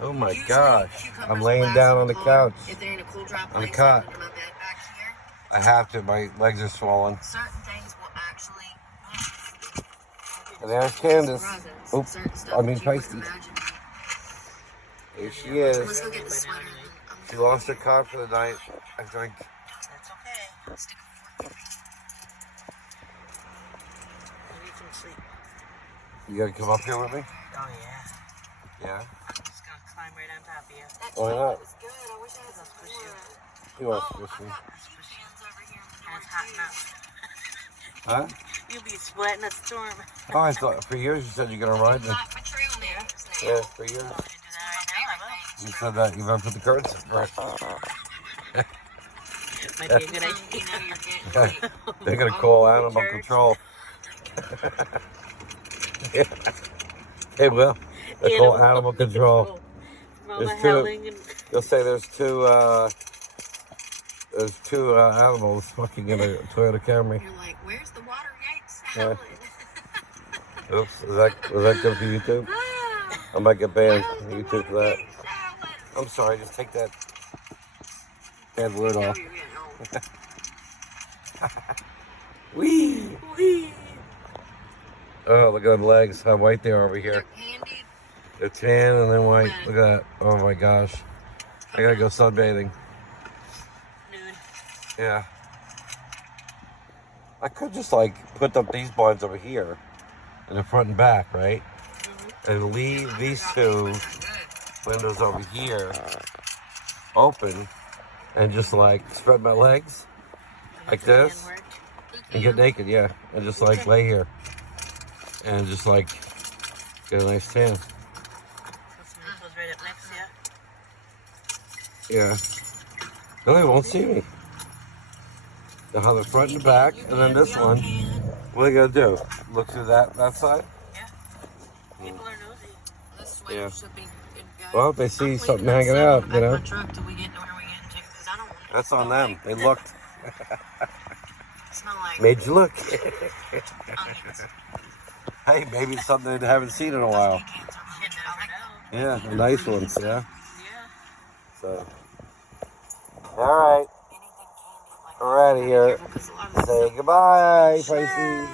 Oh my gosh. I'm laying down on the couch. If they're in a cool, dry On the place, cot. under my bed back here. I have to. My legs are swollen. Certain things will actually. And there's Candace. Oops. Certain stuff I mean, that you wouldn't Feisty. imagine. Here she Let's is. go get the sweater. She lost her cot for the night. I think. That's okay. Stick a fork in me. Maybe you can sleep. You gotta come up here with me? Oh, yeah. Yeah? I'm just gonna climb right on top of you. That Why not? was good. I wish I had some Push more. you. You want to Oh, push I've me? got sheep hands over here in the And door, it's hot too. enough. Huh? You'll be sweating a storm. Oh, I thought for years you said you're gonna ride me. Got my trail mix now. Yeah, for years. I'm gonna do that right now. I will. You said that you're gonna put the curtains up right. Might be a good You idea. know you're getting They're gonna call animal control. Yeah. Hey, well, they call animal control. From all There's the two- howling and You'll say there's two animals fucking in a Toyota Camry. You're like, where's the Watergate Yeah. salad? Oops, was that good for YouTube? I might get banned on YouTube for that. I'm sorry, just take that bad word No, off. you're getting old. Wee! whee. Oh, look at them legs, how white they are over here. They're candied. They're tan and then white. Look at that. Oh my gosh. I gotta go sunbathing. Nude. Yeah. I could just like put up these blinds over here in the front and back, right? And leave these two windows over here open and just like spread my legs like this Work. and get naked, yeah. And just like lay here and just like get a nice tan. Put some nipples right up next to Yeah. No, they won't see me. They'll have the front and the back, and then this one. What are they gonna do? Look through that side? you. People are nosy. This sweater Yeah. should be good to go. Well, if they see I'm something leaving hanging that out, stuff you in the know. back of my truck till we get to where we get to, 'cause I don't want it That's to on smell them. like- They looked. Smell like Made you look. onions. Hey, maybe it's something they haven't seen in a while. Pecans are You really never good. know. Yeah, the nice ones, yeah. Yeah. So. All right, Anything candy like we're out of here. because a lot of the Say goodbye, Pisces.